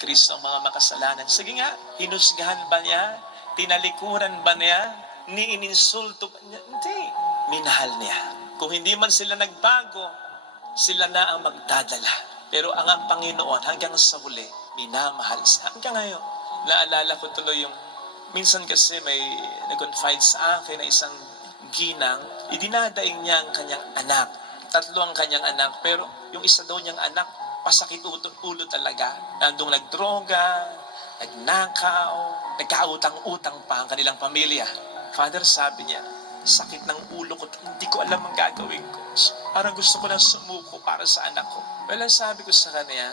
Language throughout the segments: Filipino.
Kristo ang mga makasalanan. Sige nga, hinusgahan ba niya? Tinalikuran ba niya? Ni ininsulto ba niya? Hindi. Minahal niya. Kung hindi man sila nagbago, sila na ang magdadala. Pero ang ang Panginoon hanggang sa huli, minamahal siya. Hanggang ngayon, naalala ko tuloy yung minsan kasi may nag-confide sa akin na isang ginang, idinadaing niya ang kanyang anak. Tatlo ang kanyang anak, pero yung isa daw niyang anak, pasakit ulo, talaga. Nandong nagdroga, nagnakaw, nagkautang-utang pa ang kanilang pamilya. Father, sabi niya, sakit ng ulo ko, hindi ko alam ang gagawin ko. Parang gusto ko lang sumuko para sa anak ko. Well, sabi ko sa kanya,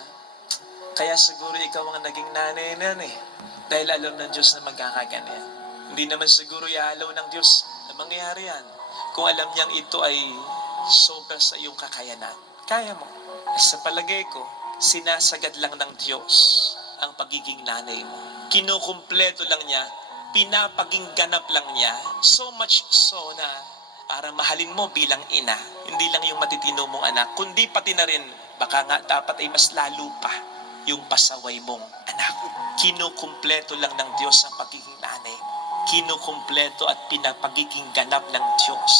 kaya siguro ikaw ang naging nanay na eh. Dahil alam ng Diyos na magkakaganyan. Hindi naman siguro ialaw ng Diyos na mangyayari yan. Kung alam niyang ito ay sobra sa iyong kakayanan. Kaya mo. Sa palagay ko, sinasagad lang ng Diyos ang pagiging nanay mo. Kinukumpleto lang niya, pinapaging ganap lang niya, so much so na para mahalin mo bilang ina, hindi lang yung matitino mong anak, kundi pati na rin, baka nga dapat ay mas lalo pa yung pasaway mong anak. Kinukumpleto lang ng Diyos ang pagiging nanay. Kinukumpleto at pinapagiging ganap ng Diyos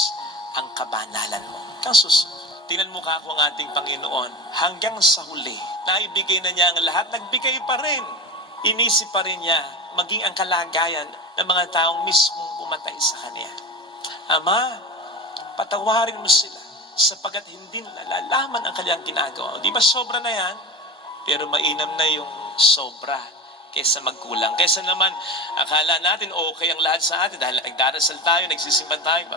ang kabanalan mo. Kasus, tingnan mo ka ako ang ating Panginoon hanggang sa huli. Naibigay na niya ang lahat, nagbigay pa rin. Inisip pa rin niya maging ang kalagayan ng mga taong mismong pumatay sa Kanya. Ama, patawarin mo sila sapagat hindi nalalaman ang kanilang ginagawa. Di ba sobra na yan? Pero mainam na yung sobra kaysa magkulang. Kaysa naman, akala natin okay ang lahat sa atin dahil nagdarasal tayo, nagsisimba tayo.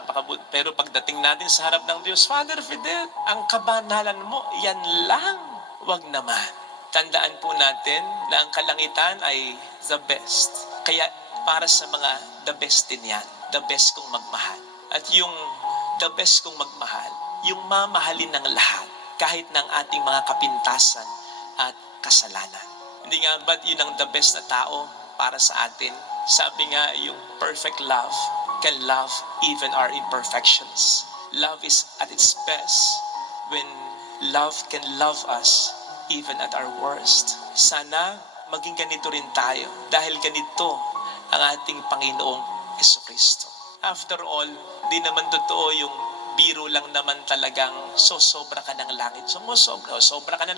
Pero pagdating natin sa harap ng Diyos, Father Fidel, ang kabanalan mo, yan lang. Wag naman. Tandaan po natin na ang kalangitan ay the best. Kaya para sa mga the best din yan. The best kong magmahal. At yung the best kong magmahal, yung mamahalin ng lahat, kahit ng ating mga kapintasan at kasalanan. Hindi nga ba't yun ang the best na tao para sa atin? Sabi nga, yung perfect love can love even our imperfections. Love is at its best when love can love us even at our worst. Sana maging ganito rin tayo dahil ganito ang ating Panginoong Kristo. After all, di naman totoo yung biro lang naman talagang sosobra ka ng langit. So, mo sobra, ka na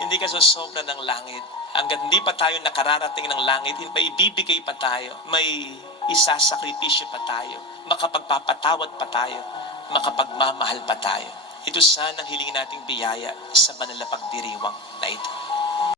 hindi ka sosobra ng langit. Hanggat hindi pa tayo nakararating ng langit, may ibibigay pa tayo, may isasakripisyo pa tayo, makapagpapatawad pa tayo, makapagmamahal pa tayo. Ito sana ang hiling nating biyaya sa manalapagdiriwang na ito.